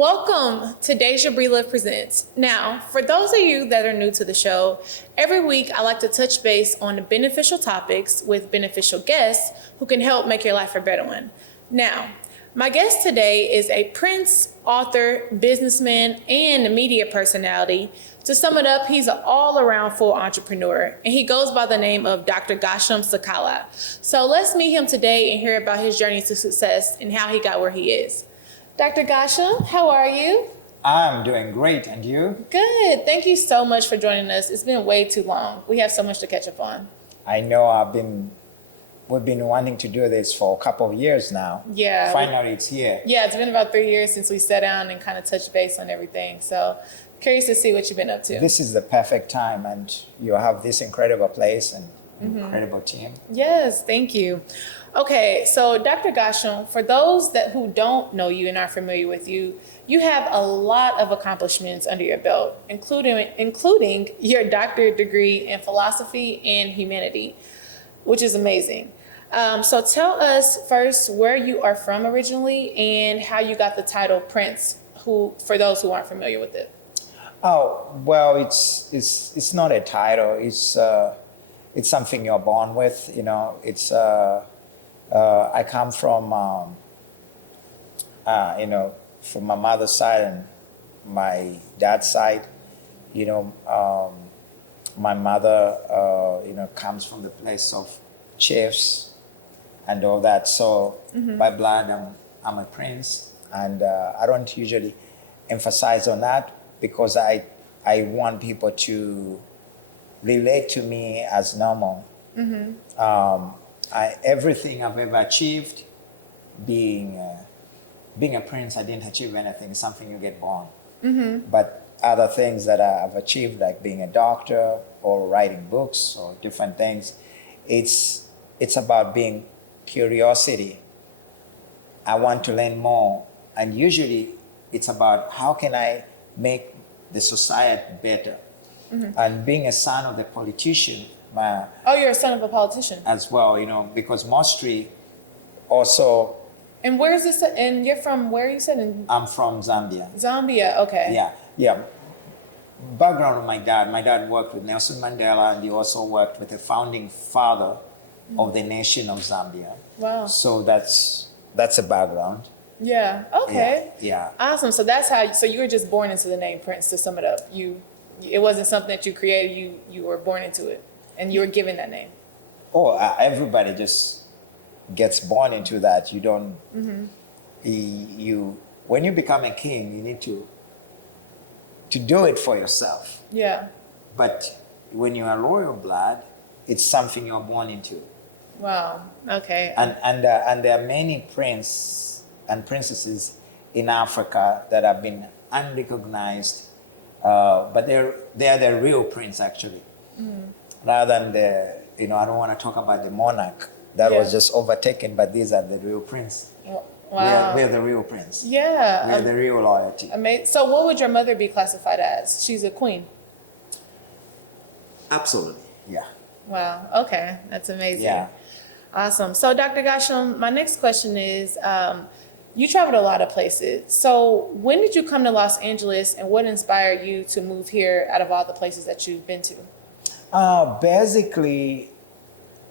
Welcome to Deja Breela Presents. Now, for those of you that are new to the show, every week I like to touch base on beneficial topics with beneficial guests who can help make your life a better one. Now, my guest today is a Prince, author, businessman, and media personality. To sum it up, he's an all-around full entrepreneur, and he goes by the name of Dr. Gershom Sakala. So let's meet him today and hear about his journey to success and how he got where he is. Dr. Gershom, how are you? I'm doing great, and you? Good. Thank you so much for joining us. It's been way too long. We have so much to catch up on. I know we've been wanting to do this for a couple of years now. Yeah. Finally, it's here. Yeah, it's been about 3 years since we sat down and kind of touched base on everything. So curious to see what you've been up to. This is the perfect time, and you have this incredible place and incredible team. Yes, thank you. Okay, so Dr. Gershom, for those who don't know you and aren't familiar with you, you have a lot of accomplishments under your belt, including your doctorate degree in philosophy and humanity, which is amazing. So tell us first where you are from originally and how you got the title Prince, for those who aren't familiar with it. Oh, well, it's not a title. It's something you're born with. You know, I come from, from my mother's side and my dad's side. My mother, comes from the place of chiefs and all that. So by blood, I'm a prince, and I don't usually emphasize on that because I want people to relate to me as normal. Everything I've ever achieved, being a prince, I didn't achieve anything. It's something you get born. But other things that I've achieved, like being a doctor or writing books or different things, it's about being curiosity. I want to learn more, and usually it's about how can I make the society better. And being a son of a politician. Oh, you're a son of a politician. As well, because mostly also. And where is this? And you're from where, you said? I'm from Zambia. Zambia, okay. Yeah. Background of my dad. My dad worked with Nelson Mandela, and he also worked with the founding father of the nation of Zambia. Wow. So that's a background. Yeah. Okay. Yeah. Awesome. So that's how. So you were just born into the name Prince. To sum it up, it wasn't something that you created. You were born into it, and you were given that name. Oh, everybody just gets born into that. You don't. When you become a king, you need to do it for yourself. Yeah. But when you are royal blood, it's something you're born into. Wow. Okay. And there are many princes and princesses in Africa that have been unrecognized, but they are the real prince actually, rather than I don't want to talk about the monarch that was just overtaken, but these are the real prince. Wow. We're the real prince. Yeah. We're the real loyalty. Amazing. So what would your mother be classified as? She's a queen. Absolutely. Yeah. Wow. Okay. That's amazing. Yeah. Awesome. So Dr. Gershom, my next question is, you traveled a lot of places. So when did you come to Los Angeles, and what inspired you to move here out of all the places that you've been to? Basically,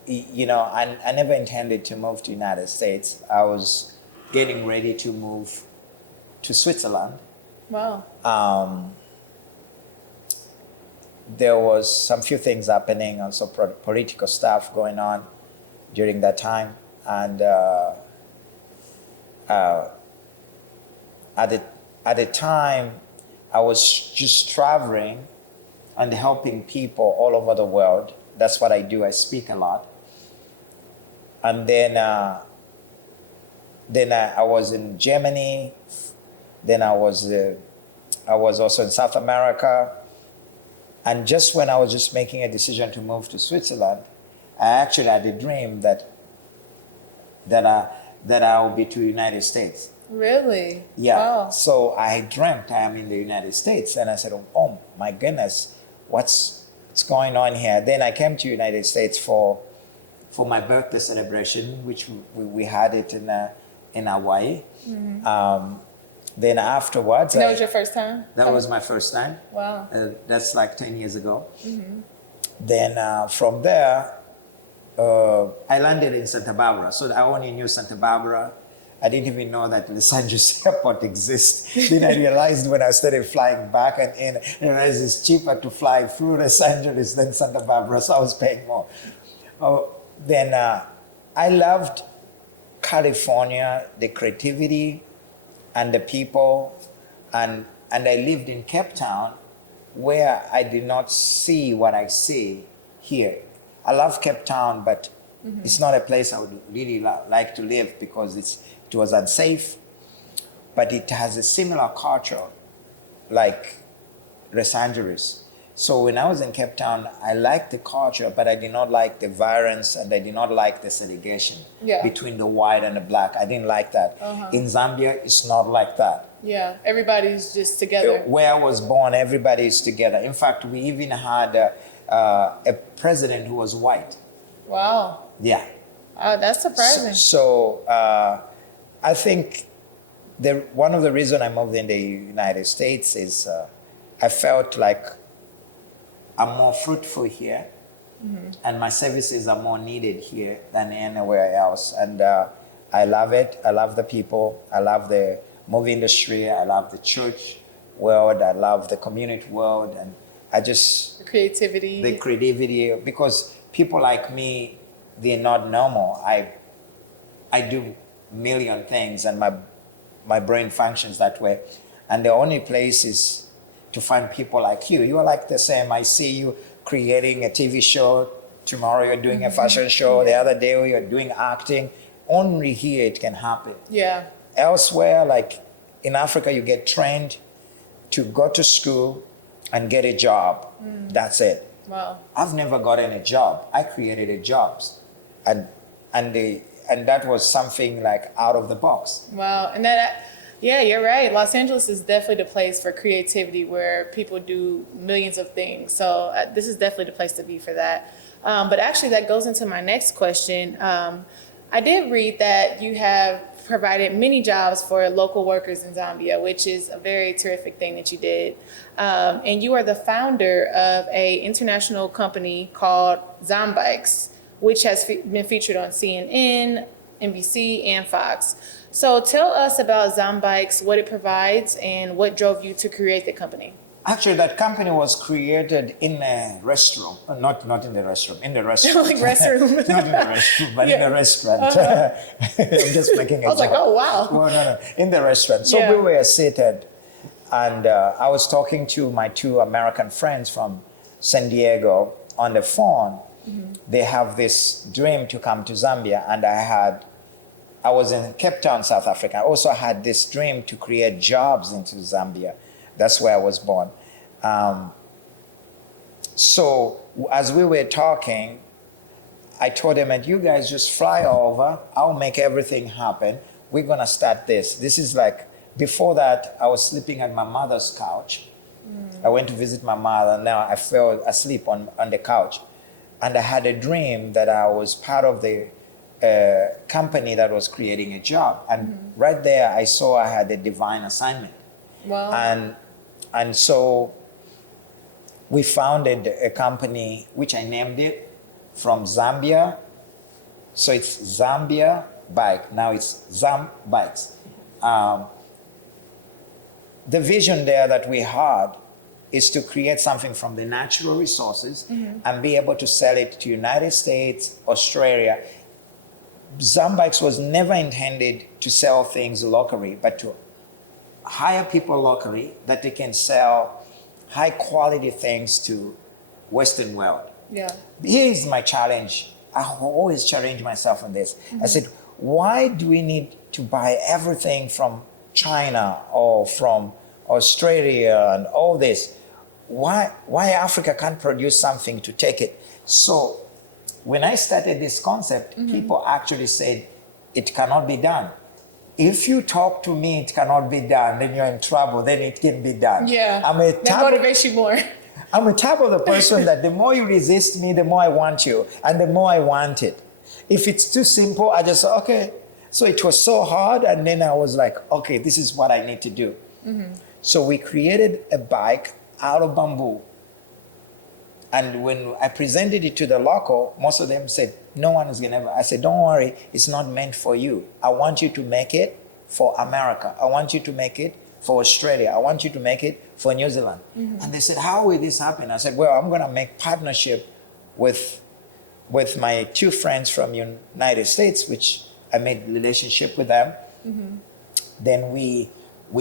I never intended to move to United States. I was getting ready to move to Switzerland. Wow. There was some few things happening, also political stuff going on during that time. And at the time, I was just traveling and helping people all over the world. That's what I do. I speak a lot. And then I was in Germany. Then I was also in South America. And just when I was just making a decision to move to Switzerland, I actually had a dream that I will be to the United States. Really? Yeah. Wow. So I dreamt I am in the United States, and I said, "Oh my goodness, what's going on here?" Then I came to the United States for my birthday celebration, which we had it in Hawaii. Then afterwards, And that was your first time? that was my first time. Wow. That's like 10 years ago. Then from there, I landed in Santa Barbara. So I only knew Santa Barbara. I didn't even know that Los Angeles airport exists. Then I realized when I started flying back and in, I realized it's cheaper to fly through Los Angeles than Santa Barbara, so I was paying more. Then I loved California, the creativity and the people, and I lived in Cape Town, where I did not see what I see here. I love Cape Town, but it's not a place I would really like to live because it was unsafe, but it has a similar culture like Los Angeles. So when I was in Cape Town, I liked the culture, but I did not like the violence and I did not like the segregation between the white and the black. I didn't like that. In Zambia, it's not like that. Yeah, everybody's just together. Where I was born, everybody is together. In fact, we even had a president who was white. Wow. Yeah. Oh, that's surprising. So I think one of the reasons I moved in the United States is I felt like I'm more fruitful here, and my services are more needed here than anywhere else. And I love it. I love the people. I love the movie industry. I love the church world. I love the community world, and I just The creativity. the creativity, because people like me, they're not normal. I do million things, and my brain functions that way. And the only place is to find people like you. You are like the same. I see you creating a TV show. Tomorrow you're doing a fashion show. The other day you're doing acting. Only here it can happen. Yeah. Elsewhere, like in Africa, you get trained to go to school and get a job. That's it. Wow. I've never gotten a job. I created a jobs, and that was something like out of the box. Wow. And that, yeah, you're right. Los Angeles is definitely the place for creativity where people do millions of things. So this is definitely the place to be for that. But actually, that goes into my next question. I did read that you have provided many jobs for local workers in Zambia, which is a very terrific thing that you did. And you are the founder of an international company called Zambikes, which has been featured on CNN, NBC, and Fox. So tell us about Zambikes, what it provides, and what drove you to create the company. Actually, that company was created in a restroom. Not in the restroom, in the restaurant. Like restroom. Not in the restroom, but in the restaurant. I'm just making a I was like, joke. oh, wow. No. In the restaurant. So we were seated, and I was talking to my two American friends from San Diego on the phone. They have this dream to come to Zambia, and I was in Cape Town, South Africa. I also had this dream to create jobs into Zambia. That's where I was born. So as we were talking, I told them, and you guys just fly over. I'll make everything happen. We're going to start this. This is like, before that, I was sleeping at my mother's couch. I went to visit my mother, and now I fell asleep on the couch. And I had a dream that I was part of the company that was creating a job. And right there, I saw I had a divine assignment. Wow. And so we founded a company, which I named it from Zambia. So it's Zambia Bike. Now it's Zam Bikes. The vision there that we had is to create something from the natural resources and be able to sell it to United States, Australia. Zambikes was never intended to sell things locally, but to hire people locally that they can sell high quality things to Western world. Yeah. Here's my challenge. I always challenge myself on this. I said, why do we need to buy everything from China or from Australia and all this? Why Africa can't produce something to take it? So when I started this concept, people actually said, it cannot be done. If you talk to me, it cannot be done, then you're in trouble, then it can be done. Yeah, that motivates you more. I'm a type of the person that the more you resist me, the more I want you, and the more I want it. If it's too simple, I just say, okay, So it was so hard. And then I was like, okay, this is what I need to do. So we created a bike out of bamboo. And when I presented it to the local, most of them said, no one is going to ever. I said, don't worry, it's not meant for you. I want you to make it for America. I want you to make it for Australia. I want you to make it for New Zealand. And they said, how will this happen? I said, well, I'm going to make partnership with my two friends from United States, which I made relationship with them. Then we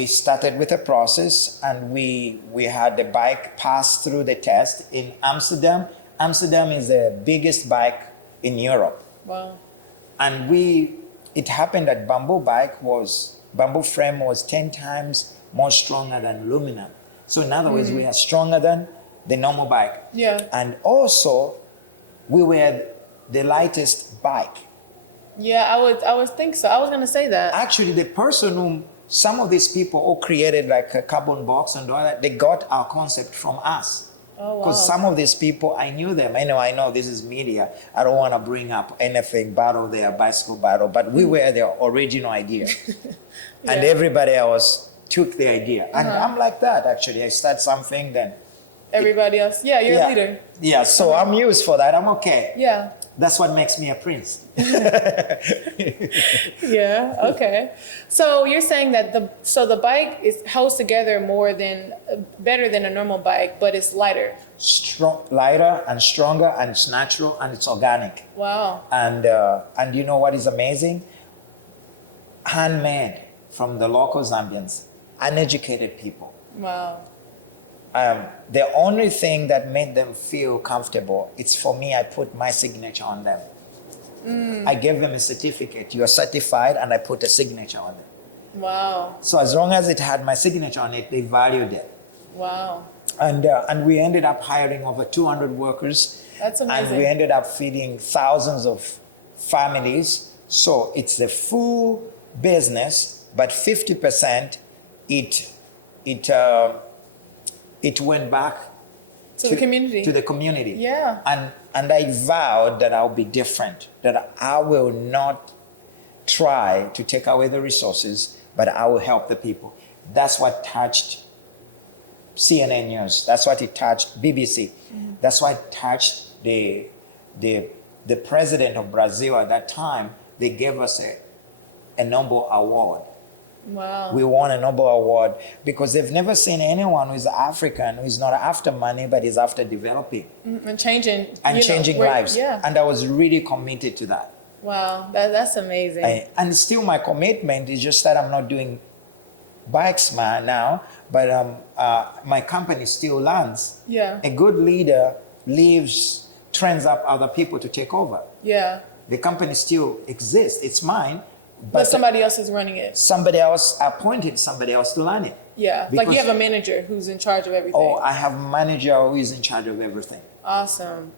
started with a process, and we had the bike pass through the test in Amsterdam. Amsterdam is the biggest bike in Europe. Wow. And it happened that bamboo frame was 10 times more stronger than aluminum. So in other words, we are stronger than the normal bike. Yeah. And also, we were the lightest bike. Yeah, I would think so. I was gonna say that. Actually, the person whom some of these people who created like a carbon box and all that, they got our concept from us. Oh wow. Because some of these people, I knew them. I know this is media. I don't want to bring up anything bad of their bicycle battle, but we were the original idea. And everybody else took the idea. And I'm like that, actually. I start something, then Everybody else. Yeah, you're a leader. Yeah, so I'm used for that. I'm okay. Yeah. That's what makes me a prince. Yeah. Okay. So you're saying that the bike holds together better than a normal bike, but it's lighter. Lighter and stronger, and it's natural and it's organic. Wow. And you know what is amazing? Handmade from the local Zambians, uneducated people. Wow. The only thing that made them feel comfortable, it's for me, I put my signature on them. I gave them a certificate. You are certified, and I put a signature on them. Wow. So as long as it had my signature on it, they valued it. Wow. And we ended up hiring over 200 workers. That's amazing. And we ended up feeding thousands of families. So it's the full business, but 50% it went back to the community. To the community. Yeah. And I vowed that I'll be different, that I will not try to take away the resources, but I will help the people. That's what touched CNN News. That's what it touched BBC. That's what it touched the president of Brazil at that time. They gave us a Nobel Award. Wow. We won a Nobel Award because they've never seen anyone who's African who's not after money, but is after developing. And changing. Changing lives. Yeah. And I was really committed to that. Wow. That's amazing. And still my commitment is just that I'm not doing bikes now, but my company still lands. Yeah. A good leader trains up other people to take over. Yeah. The company still exists. It's mine. But somebody else is running it. Somebody else appointed somebody else to run it. Yeah. Like you have a manager who's in charge of everything. Oh, I have a manager who is in charge of everything. Awesome.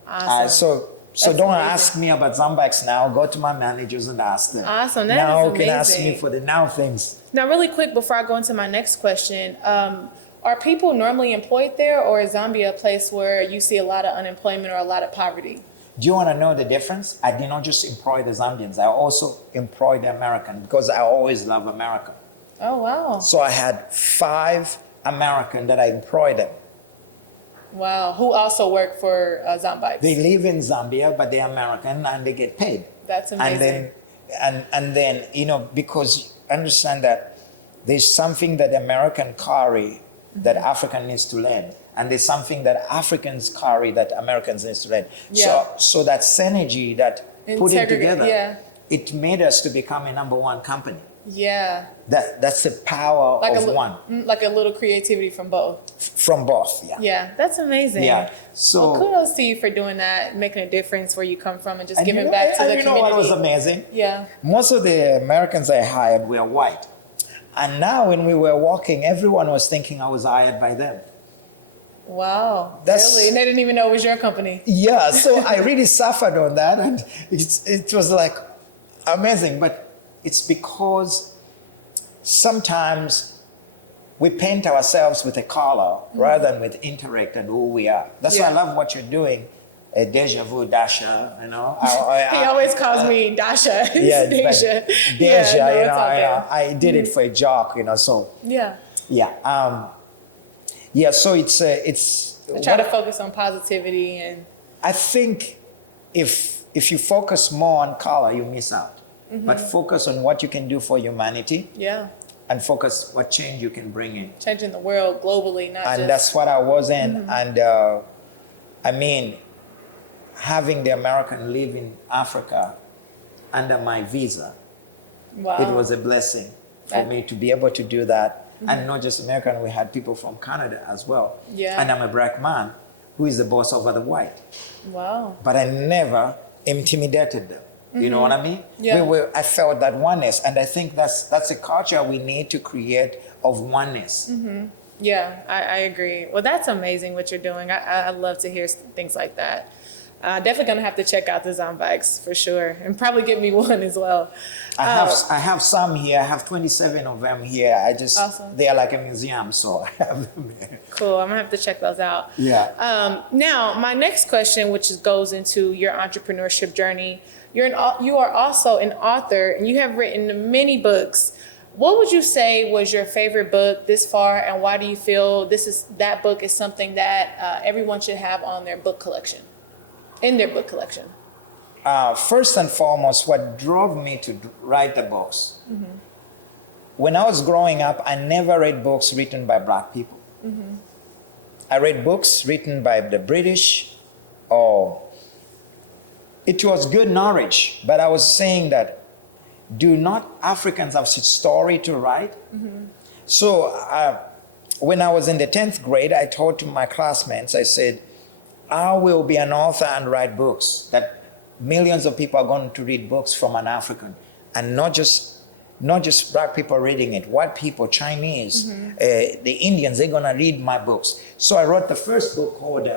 So don't ask me about Zambikes now. Go to my managers and ask them. Awesome. That now is you amazing. can ask me for the now things. Now, really quick before I go into my next question, are people normally employed there, or is Zambia a place where you see a lot of unemployment or a lot of poverty? Do you want to know the difference? I did not just employ the Zambians. I also employed the American because I always love America. Oh, wow. So I had 5 American that I employed them. Wow. Who also work for Zambikes? They live in Zambia, but they're American and they get paid. That's amazing. And then, because understand that there's something that American carry that African needs to learn. And there's something that Africans carry that Americans need to learn. Yeah. So that synergy, that putting together, yeah. it made us to become a #1 company. Yeah. That's the power of one. Like a little creativity from both. From both, yeah. Yeah, that's amazing. Yeah. So well, kudos to you for doing that, making a difference where you come from and just giving back to the community. You know what was amazing? Yeah. Most of the Americans I hired were white. And now when we were walking, everyone was thinking I was hired by them. Wow. That's, really? And they didn't even know it was your company. Yeah, so I really suffered on that, and it was like amazing. But it's because sometimes we paint ourselves with a color rather than with intellect and who we are. That's why I love what you're doing deja vu, Dasha, you know. He always calls me Dasha. Yeah, Deja. but Deja, No, you it's know, all good. I did it for a joke, you know. So Yeah. yeah, yeah. So it's. I try to focus on positivity and. I think if you focus more on color, you miss out. But focus on what you can do for humanity, Yeah. and focus what change you can bring in. Changing the world globally, not And just. that's what I was in. And I mean, having the American live in Africa under my visa, Wow. it was a blessing for me to be able to do that. And not just American, we had people from Canada as well. Yeah. And I'm a black man who is the boss over the white. Wow. But I never intimidated them. You know what I mean? Yeah. I felt that oneness, and I think that's a culture we need to create of oneness. Yeah, I agree. Well, that's amazing what you're doing. I love to hear things like that. Definitely gonna have to check out the Zombikes for sure, and probably get me one as well. I have some here. I have 27 of them here. Awesome. They are like a museum, so I have them here. Cool. I'm gonna have to check those out. Yeah. Now, my next question, goes into your entrepreneurship journey. You are also an author, and you have written many books. What would you say was your favorite book this far, and why do you feel that book is something that everyone should have on their book collection, in their book collection? First and foremost, what drove me to write the books. When I was growing up, I never read books written by black people. I read books written by the British, or it was good knowledge, but I was saying that do not Africans have such story to write? So when I was in the 10th grade, I told to my classmates, I said, I will be an author and write books that millions of people are going to read books from an African, and not just black people reading it, white people, Chinese, the Indians, they're going to read my books. So I wrote the first book called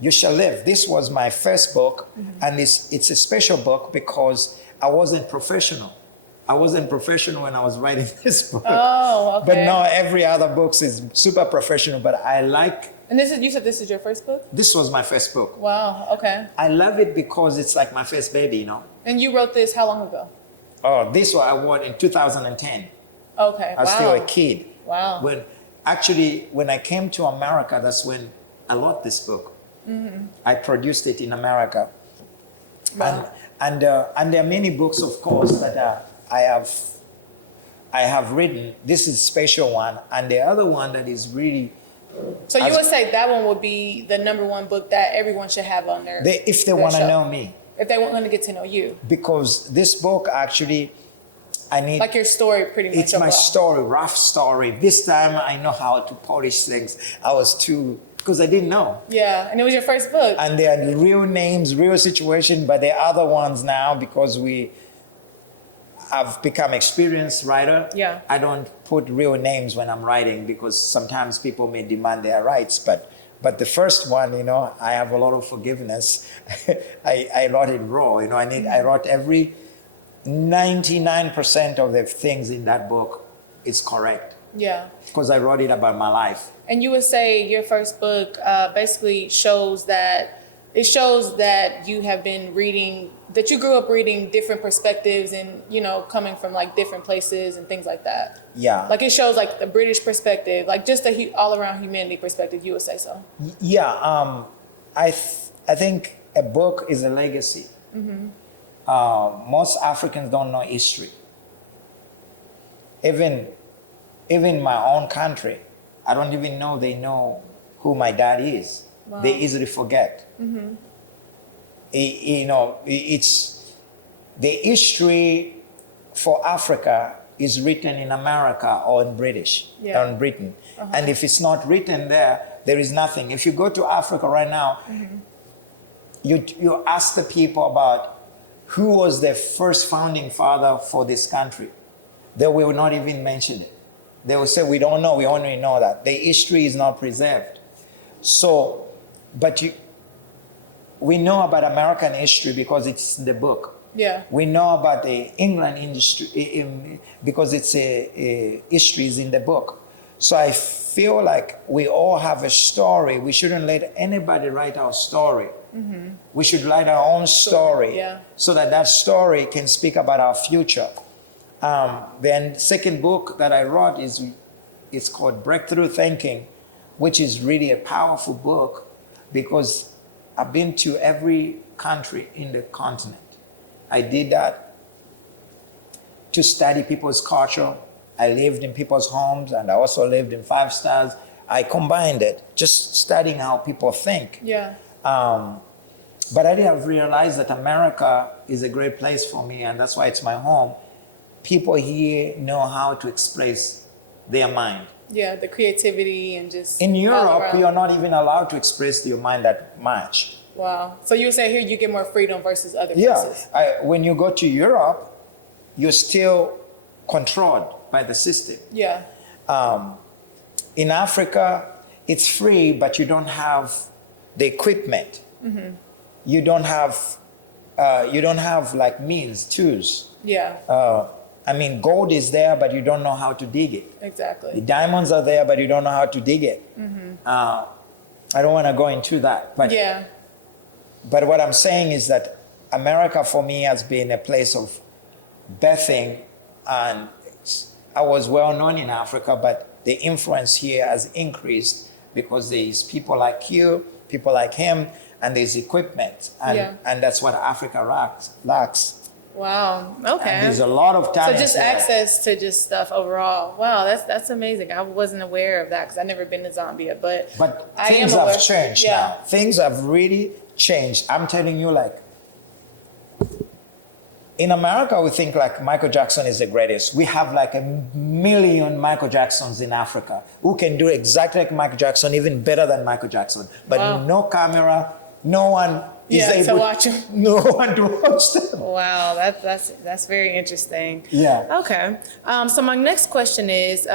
You Shall Live. This was my first book, and it's a special book because I wasn't professional. I wasn't professional when I was writing this book. Oh, okay. But now every other book is super professional, but I like. And you said this is your first book? This was my first book. Wow, okay. I love it because it's like my first baby, you know. And you wrote this how long ago? Oh, this one I wrote in 2010. Okay, I was still a kid. Wow. When I came to America, that's when I wrote this book. I produced it in America. Wow. And there are many books, of course, that I have written. This is a special one, and the other one that is really. So you would say that one would be the number one book that everyone should have on their. If they want to shelf. know me. If they want to get to know you. Because this book actually, I need. Like your story, pretty much. It's my story, rough story. This time I know how to polish things. Because I didn't know. Yeah, and it was your first book. And they are real names, real situation, but there are other ones now because I've become experienced writer. Yeah. I don't put real names when I'm writing because sometimes people may demand their rights. But the first one, you know, I have a lot of forgiveness. I wrote it raw. You know, I wrote every 99% of the things in that book is correct. Yeah. Because I wrote it about my life. And you would say your first book basically shows that you have been reading, that you grew up reading different perspectives and, you know, coming from like different places and things like that. Yeah. Like it shows like the British perspective, like just the all around humanity perspective, you would say so. Yeah. I think a book is a legacy. Most Africans don't know history. Even my own country, I don't even know they know who my dad is. Wow. They easily forget. It's the history for Africa is written in America or in or in Britain. And if it's not written there is nothing. If you go to Africa right now, you ask the people about who was the first founding father for this country, they will not even mention it. They will say, we don't know, we only know that. The history is not preserved. So, we know about American history because it's in the book. Yeah. We know about the England history because it's a history is in the book. So I feel like we all have a story. We shouldn't let anybody write our story. We should write our own story, yeah. so that that story can speak about our future. Then second book that I wrote is called Breakthrough Thinking, which is really a powerful book because I've been to every country in the continent. I did that to study people's culture. I lived in people's homes and I also lived in 5 stars. I combined it, just studying how people think. Yeah. But I have realized that America is a great place for me, and that's why it's my home. People here know how to express their mind. Yeah, the creativity and just In all Europe, around. you're not even allowed to express your mind that much. Wow. So you would say here you get more freedom versus other Yeah, places. when you go to Europe, you're still controlled by the system. Yeah. In Africa, it's free, but you don't have the equipment. You don't have like means, tools. Yeah. I mean, gold is there, but you don't know how to dig it. The Exactly. diamonds are there, but you don't know how to dig it. I don't want to go into that, but Yeah. but what I'm saying is that America for me has been a place of birthing, and I was well known in Africa, but the influence here has increased because there's people like you, people like him, and there's equipment, and Yeah. and that's what Africa lacks. Wow. And Okay. there's a lot of So talent. just there. access to just stuff overall. Wow, that's amazing. I wasn't aware of that because I've never been to Zambia, but But I things am aware. have changed Yeah. now. Things have really changed. I'm telling you, like, in America, we think like Michael Jackson is the greatest. We have like 1,000,000 Michael Jacksons in Africa who can do exactly like Michael Jackson, even better than Michael Jackson. But Wow. no camera, no one is Yeah, to able watch 'em. No one to watch them. Wow, that's very interesting. Yeah. Okay. So my next question is,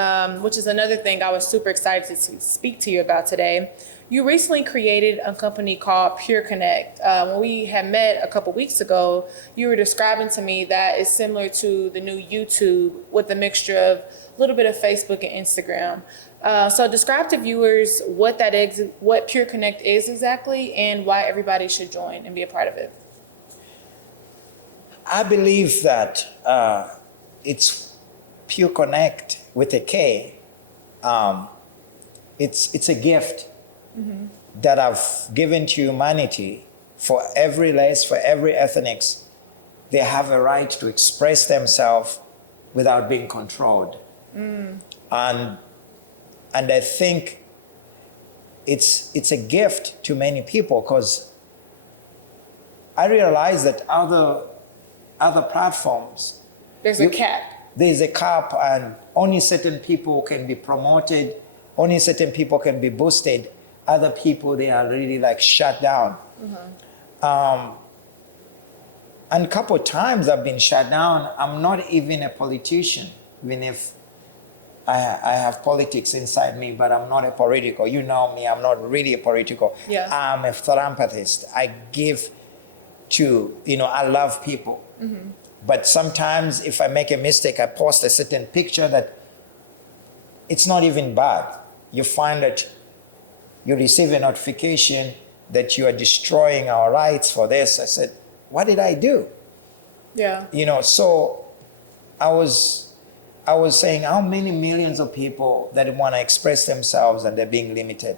which is another thing I was super excited to speak to you about today. You recently created a company called Pure Connect. When we had met a couple weeks ago, you were describing to me that it's similar to the new YouTube with a mixture of a little bit of Facebook and Instagram. So describe to viewers what what Pure Connect is exactly, and why everybody should join and be a part of it. I believe that it's Pure Connect with a K. It's a gift that I've given to humanity. For every race, for every ethnics, they have a right to express themselves without being controlled. And I think it's a gift to many people because I realize that other platforms, There's a cap. there's a cap and only certain people can be promoted, only certain people can be boosted. Other people, they are really like shut down. And a couple of times I've been shut down. I'm not even a politician, even if I have politics inside me, but I'm not a political. You know me, I'm not really a political. Yes. I'm a philanthropist. I give to, I love people. But sometimes if I make a mistake, I post a certain picture that it's not even bad. You find that you receive a notification that you are destroying our rights for this. I said, what did I do? Yeah. So I was saying how many millions of people that want to express themselves and they're being limited.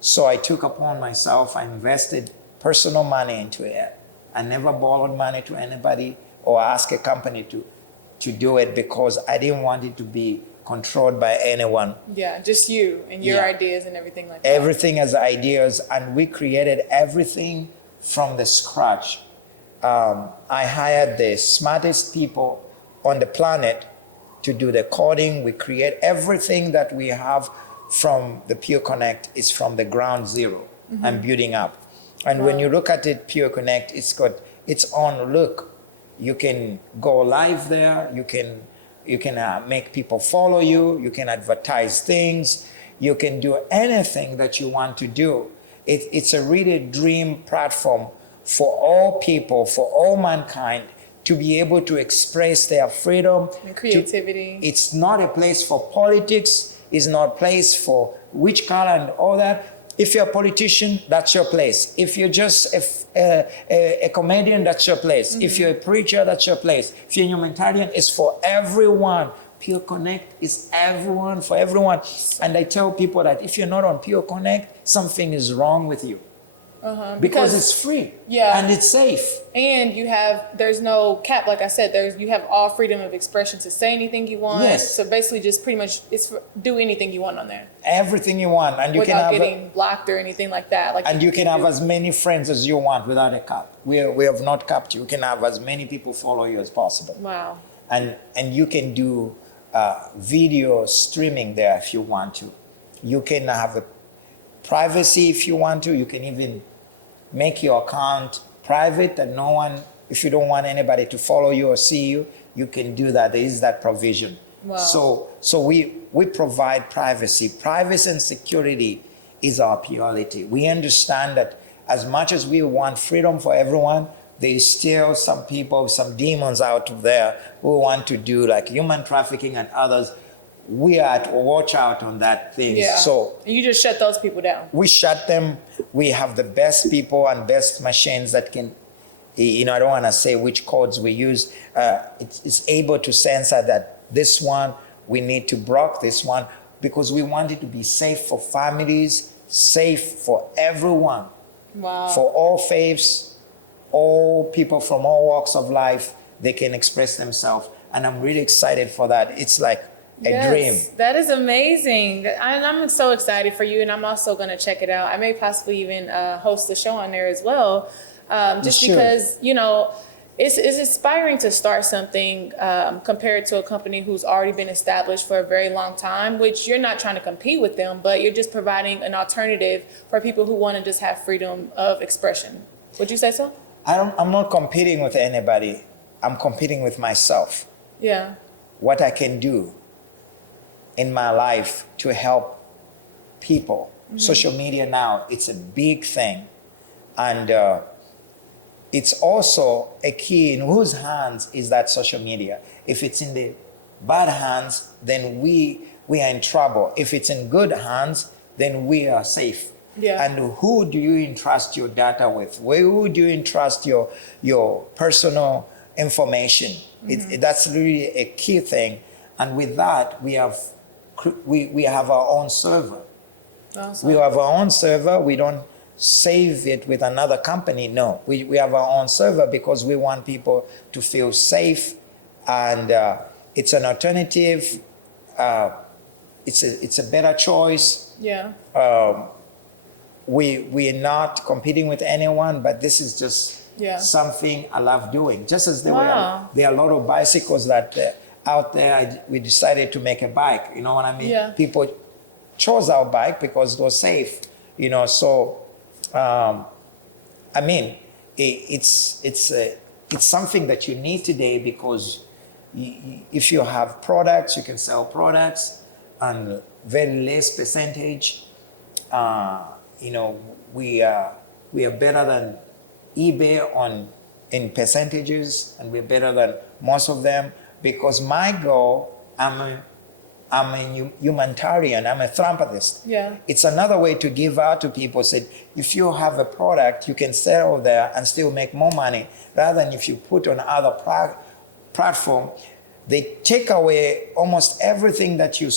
So I took upon myself, I invested personal money into it. I never borrowed money to anybody or asked a company to do it because I didn't want it to be controlled by anyone. Yeah, just you and your Yeah. ideas and everything like that. Everything as ideas, and we created everything from the scratch. I hired the smartest people on the planet to do the coding. We create everything that we have from the Pure Connect is from the ground zero and building up. And when you look at it, Pure Connect, it's got its own look. You can go live there. You can make people follow you. You can advertise things. You can do anything that you want to do. It's a really dream platform for all people, for all mankind, to be able to express their freedom. And creativity. It's not a place for politics. It's not a place for witch color and all that. If you're a politician, that's your place. If you're just a comedian, that's your place. If you're a preacher, that's your place. If you're a humanitarian, it's for everyone. Pure Connect is everyone, for everyone. And I tell people that if you're not on Pure Connect, something is wrong with you. Because it's free, and it's safe. And there's no cap, like I said, you have all freedom of expression to say anything you want. Yes. So basically just pretty much do anything you want on there. Everything you want, and you can without have getting blocked or anything like that. and you can have as many friends as you want without a cap. We have not capped you. You can have as many people follow you as possible. Wow. And you can do video streaming there if you want to. You can have a privacy if you want to. You can even make your account private and no one, if you don't want anybody to follow you or see you, you can do that. There is that provision. Wow. So we provide privacy. Privacy and security is our priority. We understand that as much as we want freedom for everyone, there's still some people, some demons out there who want to do like human trafficking and others. We are to watch out on that thing. Yeah. So you just shut those people down. we shut them. We have the best people and best machines that can, I don't want to say which codes we use. It's able to censor that this one, we need to block this one, because we want it to be safe for families, safe for everyone. Wow. For all faiths, all people from all walks of life, they can express themselves. And I'm really excited for that. It's like a dream. That is amazing. And I'm so excited for you, and I'm also going to check it out. I may possibly even host the show on there as well, just because, it's inspiring to start something compared to a company who's already been established for a very long time, which you're not trying to compete with them, but you're just providing an alternative for people who want to just have freedom of expression. Would you say so? I'm not competing with anybody. I'm competing with myself. Yeah. What I can do in my life to help people. Social media now, it's a big thing. And it's also a key in whose hands is that social media. If it's in the bad hands, then we are in trouble. If it's in good hands, then we are safe. Yeah. And who do you entrust your data with? Who do you entrust your personal information? That's really a key thing. And with that, we have our own server. Awesome. We have our own server. We don't save it with another company. No, we have our own server because we want people to feel safe, and it's an alternative. It's a better choice. Yeah. We're not competing with anyone, but this is just something I love doing. Just as there are a lot of bicycles that out there, we decided to make a bike. You know what I mean? Yeah. People chose our bike because it was safe. So I mean, it's something that you need today, because if you have products, you can sell products and very less percentage. We are better than eBay in percentages, and we're better than most of them, because my goal, I'm a humanitarian, I'm a philanthropist. Yeah. It's another way to give out to people. Said, if you have a product, you can sell there and still make more money, rather than if you put on other platform, they take away almost everything that you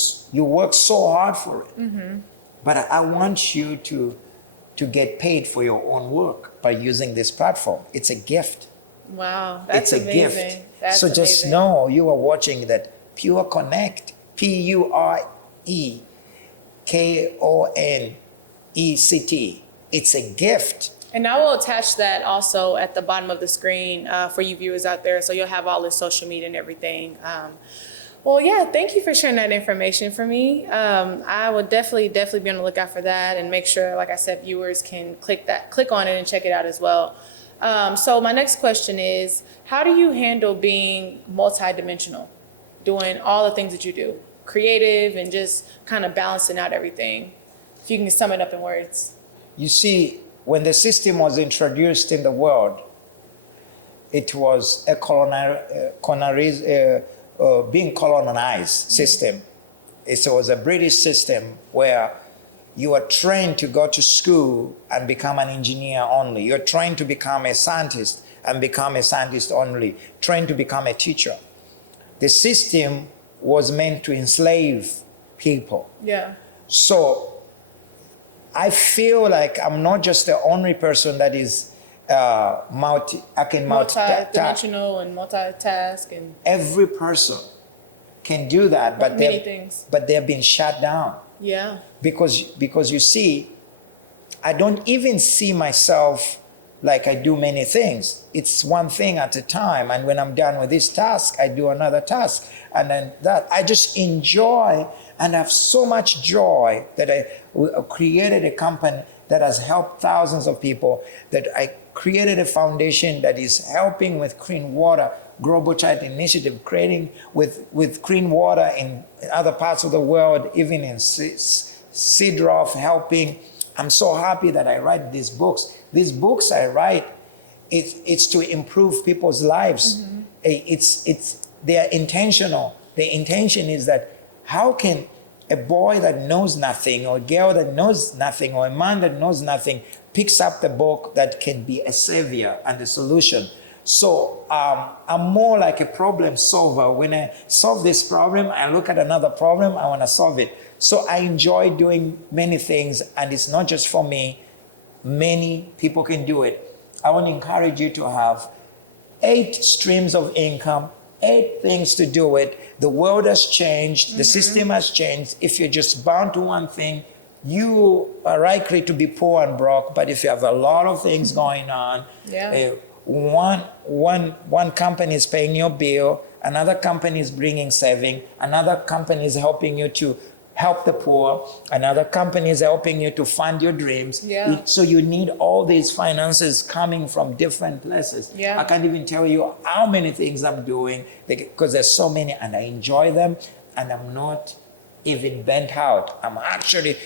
work so hard for it. But I want you to get paid for your own work by using this platform. It's a gift. Wow, that's it's a amazing. gift. That's so just know you are watching that Pure Connect, PUREKONECT. It's a gift. And I will attach that also at the bottom of the screen for you viewers out there, so you'll have all his social media and everything. Well, yeah, thank you for sharing that information for me. I will definitely be on the lookout for that, and make sure, like I said, viewers can click on it and check it out as well. So my next question is, how do you handle being multidimensional, doing all the things that you do, creative and just kind of balancing out everything? If you can sum it up in words. You see, when the system was introduced in the world, it was a being colonized system. It was a British system where You are trained to go to school and become an engineer only. You're trained to become a scientist and become a scientist only. Trained to become a teacher. The system was meant to enslave people. Yeah. So I feel like I'm not just the only person that is multi-dimensional and multitask and every person can do that, but many things. But they've been shut down. Yeah. Because you see, I don't even see myself like I do many things. It's one thing at a time, and when I'm done with this task, I do another task, and then that I just enjoy and have so much joy that I created a company that has helped thousands of people, that I created a foundation that is helping with clean water, Global Child Initiative, creating with clean water in other parts of the world, even in Sidroff, helping. I'm so happy that I write these books. These books I write, it's to improve people's lives. They are intentional. The intention is that how can a boy that knows nothing, or a girl that knows nothing, or a man that knows nothing picks up the book that can be a savior and a solution. So I'm more like a problem solver. When I solve this problem, I look at another problem, I want to solve it. So I enjoy doing many things, and it's not just for me. Many people can do it. I want to encourage you to have 8 streams of income, 8 things to do it. The world has changed. The system has changed. If you're just bound to one thing, you are likely to be poor and broke. But if you have a lot of things going on, one company is paying your bill, another company is bringing saving, another company is helping you to help the poor, another company is helping you to fund your dreams. So you need all these finances coming from different places. I can't even tell you how many things I'm doing because there's so many, and I enjoy them, and I'm not even bent out. I'm actually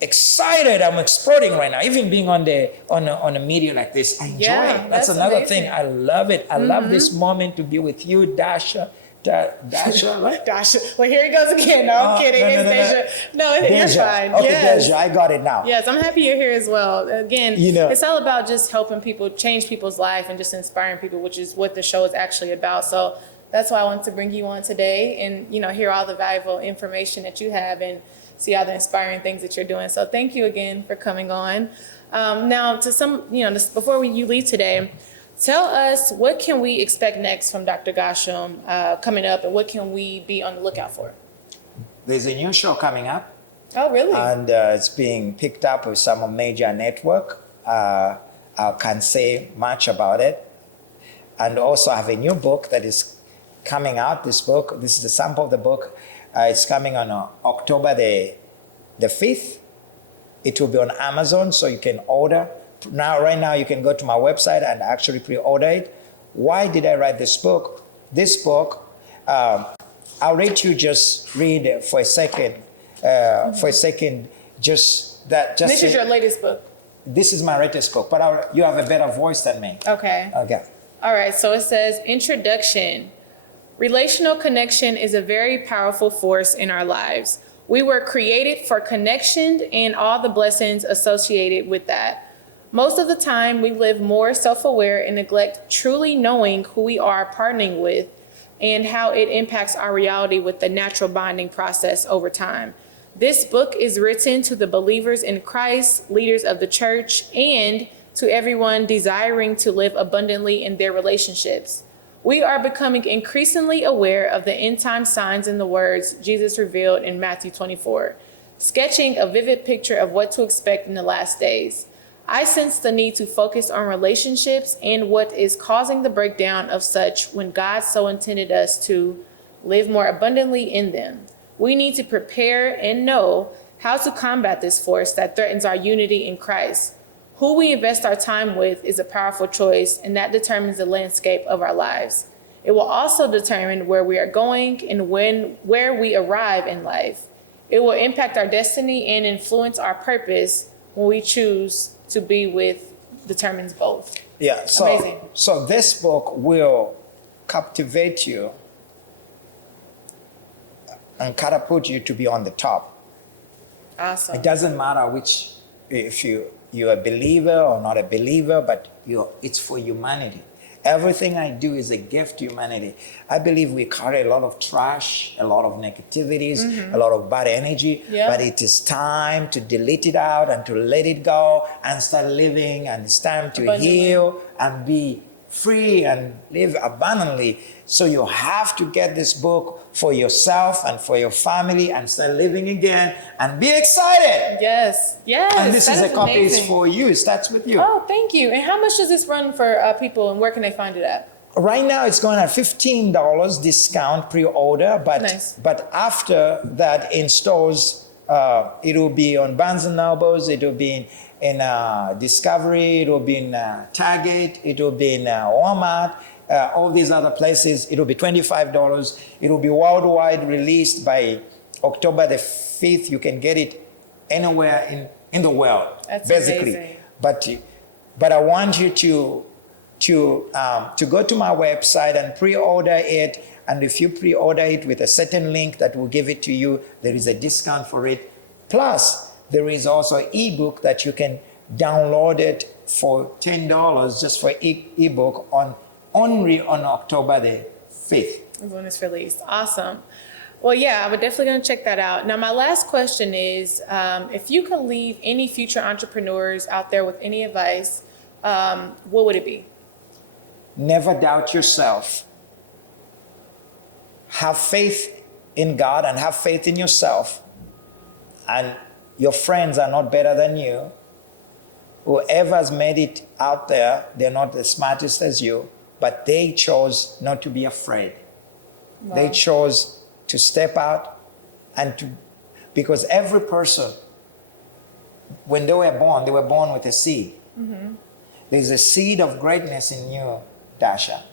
excited. I'm exploding right now. Even being on a media like this, I enjoy it. That's another amazing thing. I love it. I love this moment to be with you, Dasha. Dasha, right? Dasha. Well, here he goes again. No, I'm kidding. It's Deja. No, you're fine. Okay, yes. Deja, I got it now. Yes, I'm happy you're here as well. Again, it's all about just helping people, change people's life, and just inspiring people, which is what the show is actually about. So that's why I wanted to bring you on today and, hear all the valuable information that you have and see all the inspiring things that you're doing. So thank you again for coming on. Now, to some, before you leave today, tell us, what can we expect next from Dr. Gershom coming up, and what can we be on the lookout for? There's a new show coming up. Oh, really? And it's being picked up with some major network. I can't say much about it. And also I have a new book that is coming out. This is the sample of the book. It's coming on October the 5th. It will be on Amazon, so you can order. Right now, you can go to my website and actually pre-order it. Why did I write this book? This book, I'll let you just read it for a second. This is your latest book. This is my latest book, but you have a better voice than me. Okay. All right, so it says, Introduction. Relational connection is a very powerful force in our lives. We were created for connection and all the blessings associated with that. Most of the time, we live more self-aware and neglect truly knowing who we are partnering with and how it impacts our reality with the natural bonding process over time. This book is written to the believers in Christ, leaders of the church, and to everyone desiring to live abundantly in their relationships. We are becoming increasingly aware of the end-time signs in the words Jesus revealed in Matthew 24, sketching a vivid picture of what to expect in the last days. I sense the need to focus on relationships and what is causing the breakdown of such when God so intended us to live more abundantly in them. We need to prepare and know how to combat this force that threatens our unity in Christ. Who we invest our time with is a powerful choice, and that determines the landscape of our lives. It will also determine where we are going and where we arrive in life. It will impact our destiny and influence our purpose when we choose to be with determines both. Yeah, Amazing. So this book will captivate you and catapult you to be on the top. Awesome. It doesn't matter which, if you're a believer or not a believer, but it's for humanity. Everything I do is a gift to humanity. I believe we carry a lot of trash, a lot of negativities, a lot of bad energy, but it is time to delete it out and to let it go and start living, and it's time to heal and be free and live abundantly. So you have to get this book for yourself and for your family and start living again and be excited. Yes. And this is a copy amazing. For you. It starts with you. Oh, thank you. And how much does this run for people, and where can they find it at? Right now it's going at $15 discount pre-order, but Nice. but after that in stores, it will be on Barnes and Nobles, it will be in Discovery, it will be in Target, it will be in Walmart, all these other places. It will be $25. It will be worldwide released by October the 5th. You can get it anywhere in the world, That's basically. amazing. But I want you to go to my website and pre-order it. And if you pre-order it with a certain link that will give it to you, there is a discount for it. Plus, there is also an ebook that you can download it for $10 just for ebook only on October the 5th. When it's released. Awesome. Well, yeah, I'm definitely going to check that out. Now, my last question is, if you could leave any future entrepreneurs out there with any advice, what would it be? Never doubt yourself. Have faith in God and have faith in yourself. And your friends are not better than you. Whoever's made it out there, they're not the smartest as you, but they chose not to be afraid. Wow. They chose to step out because every person, when they were born with a seed. Mm-hmm. There's a seed of greatness in you, Dasha.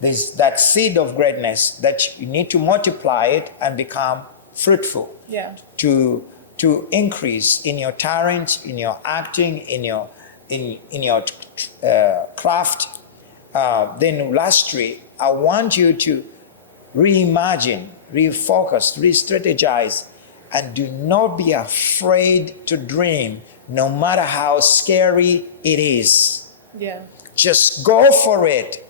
There's that seed of greatness that you need to multiply it and become fruitful. Yeah. To increase in your talent, in your acting, in your craft. Then lastly, I want you to reimagine, refocus, re-strategize, and do not be afraid to dream, no matter how scary it is. Yeah. Just go for it.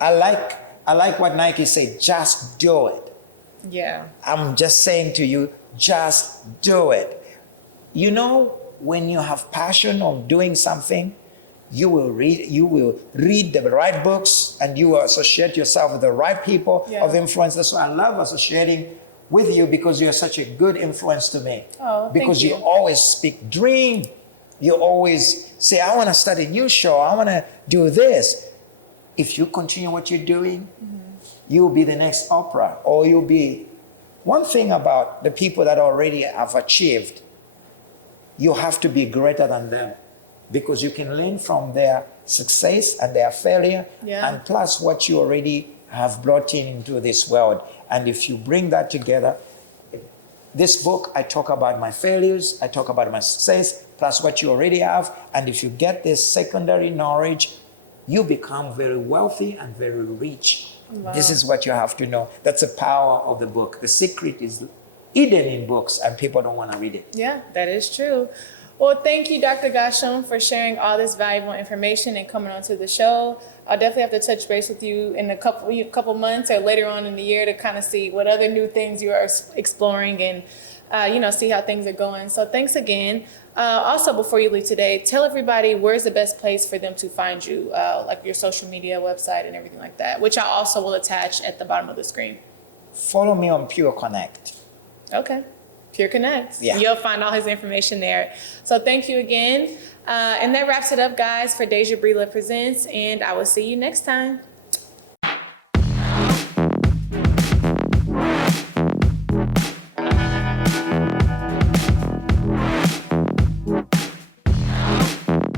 I like what Nike said, just do it. Yeah. I'm just saying to you, just do it. You know, when you have passion of doing something, you will read the right books, and you will associate yourself with the right people of influence. That's why I love associating with you, because you're such a good influence to me. Oh, because thank you. you always speak dream. You always say, I want to start a new show. I want to do this. If you continue what you're doing, you'll be the next Oprah, or you'll be. One thing about the people that already have achieved, you have to be greater than them, because you can learn from their success and their failure, and plus what you already have brought into this world. And if you bring that together, this book, I talk about my failures, I talk about my success, plus what you already have. And if you get this secondary knowledge, you become very wealthy and very rich. Wow. This is what you have to know. That's the power of the book. The secret is hidden in books, and people don't want to read it. Yeah, that is true. Well, thank you, Dr. Gershom, for sharing all this valuable information and coming onto the show. I'll definitely have to touch base with you in a couple months or later on in the year to kind of see what other new things you are exploring and, see how things are going. So thanks again. Also, before you leave today, tell everybody where's the best place for them to find you, like your social media, website, and everything like that, which I also will attach at the bottom of the screen. Follow me on Pure Connect. Okay. Pure Connect. Yeah. You'll find all his information there. So thank you again. And that wraps it up, guys, for Deja Brila Presents, and I will see you next time.